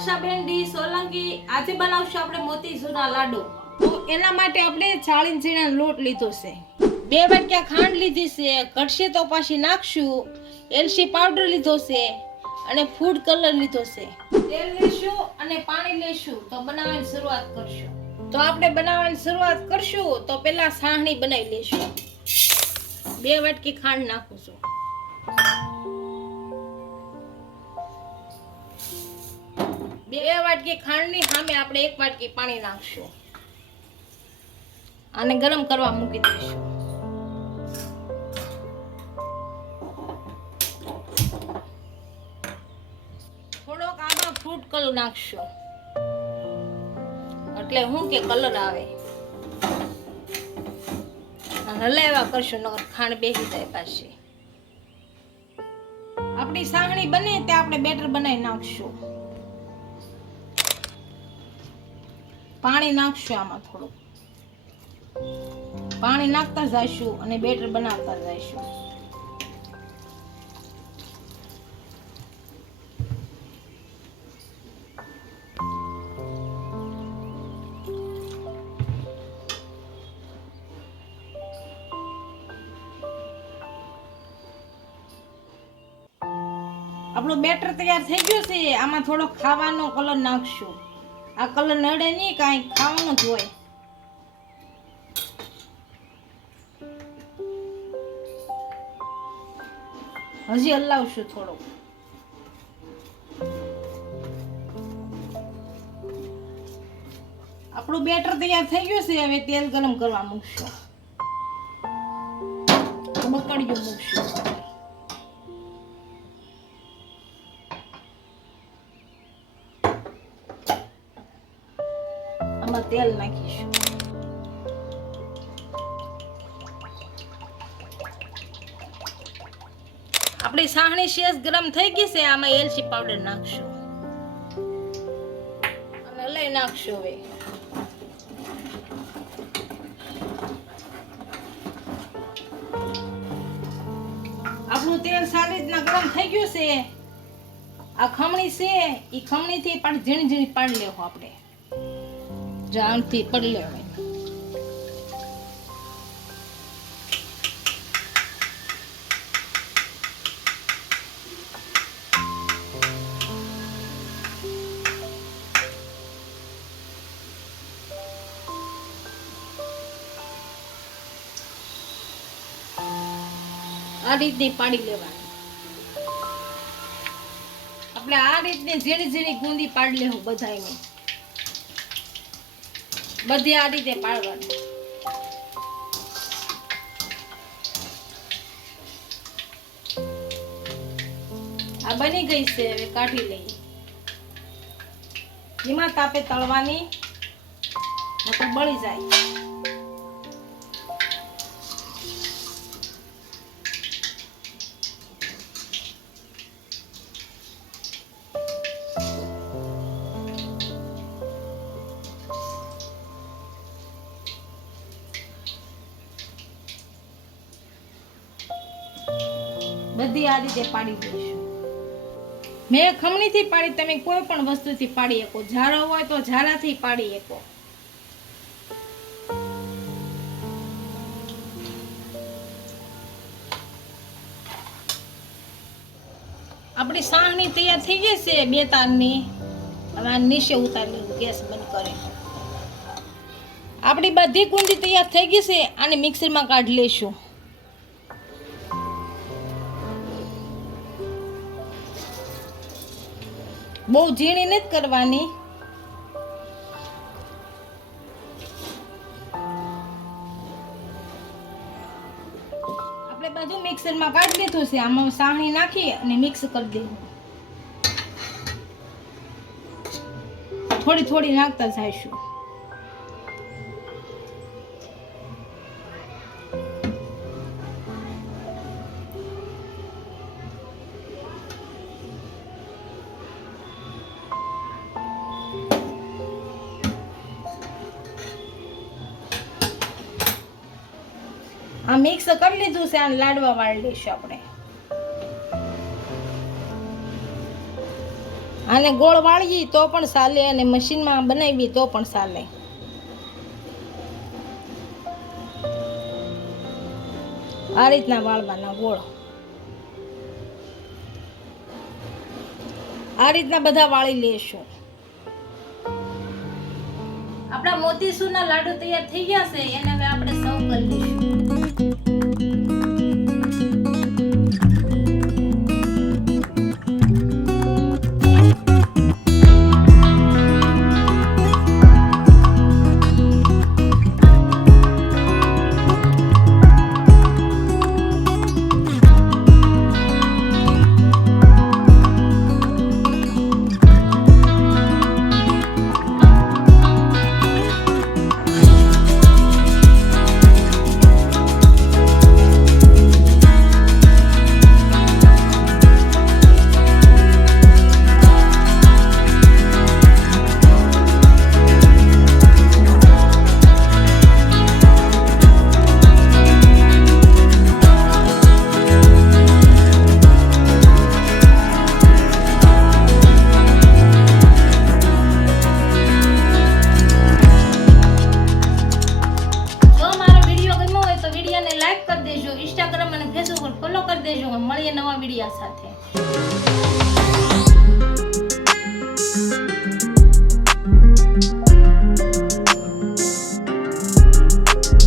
રક્ષાબેન D Solanki આજે બનાવશું આપણે મોતીચૂરના લાડુ। તો એના માટે આપણે ચાળીને ઝીણાનો લોટ લીધો છે, 2 વાટકા ખાંડ લીધી છે, કડશે તો પાછી નાખશું, એલચી પાવડર લીધો છે અને ફૂડ કલર લીધો છે। તેલ લેશું અને પાણી લેશું તો બનાવવાની શરૂઆત કરશું। તો આપણે બનાવવાની શરૂઆત કરશું તો પહેલા સાહણી બનાવી લેશું। 2 વાટકી ખાંડ નાખું છું, 2 વાટકી ખાંડની સામે આપણે 1 વાટકી પાણી નાખશું અને ગરમ કરવા મૂકી દઈશું। થોડોક આમાં ફ્રૂટ કલર નાખશું એટલે હું કે કલર આવે અને હલાવ્યા કરશું, નકર ખાંડ બેસી જાય પાછી। આપણી સાહણી બને તે આપણે બેટર બનાવી નાખશું। પાણી નાખશું, આમાં થોડું પાણી નાખતા જઈશું અને બેટર બનાવતા જઈશું। આપણું બેટર તૈયાર થઈ ગયું છે, આમાં થોડો ખાવાનો કલર નાખશું। આ કલર નડે નહીં, કાંઈ ખાવાનું જ હોય। હજી હલાવશું થોડુંક। આપણું બેટર તૈયાર થઈ ગયું છે, હવે તેલ ગરમ કરવા મૂકશું, બકડિયું મૂકશું। આમાં તેલ નાખીશું, આપણી સાહણી શેષ ગરમ થઈ ગઈ છે, આમાં એલચી પાવડર નાખશું અને લઈ નાખશું। હવે આપણું તેલ સારી રીતના ગરમ થઈ ગયું છે। આ ખમણી છે, એ ખમણી થી પણ ઝીણી ઝીણી પાડી લેવું, આપણે જાણથી પડી લેવાય। આ રીતની પાડી લેવાની, આપણે આ રીતની ઝીણી ઝીણી ગુંદી પાડી લેવું બધાયની, બધી આ રીતે પાડવાની। આ બની ગઈ છે, હવે કાઢી લઈએ। ધીમા તાપે તળવાની, નકર બળી જાય। બધી આ રીતે પાડી દઈશું। મેં ખમણીથી પાડી, તમે કોઈ પણ વસ્તુથી પાડી શકો, ઝારો હોય તો ઝારાથી પાડી શકો। આપણી સાહણી તૈયાર થઈ ગઈ છે 2 તારની। હવે નીચે ઉતારી લઉં, ગેસ બંધ કરે। આપણી બધી ગુંદી તૈયાર થઈ ગઈ છે, આને મિક્સરમાં કાઢી લઈશું। બહુ ઝીણી નથી કરવાની, આપણે બધું મિક્સરમાં કાઢી લીધું છે, આમાં સાહણી નાખી અને મિક્સ કરી દેવું। થોડી થોડી નાખતા જઈશું। આ મિક્સ કરી લીધું છે, આ લાડવા વાળી લઈશું આપણે। આને ગોળ વાળીએ તો પણ ચાલે અને મશીનમાં બનાવીએ તો પણ ચાલે. આ રીતના વાળવાના ગોળ. આ રીતના બધા વાળી લેશું. આપણા મોતીસૂરના લાડુ તૈયાર થઈ ગયા છે. એને હવે આપણે સર્વ કરી લઈશું. ઇન્સ્ટાગ્રામ અને ફેસબુક પર ફોલો કરી દેજો. મળીએ નવા વિડીયો સાથે.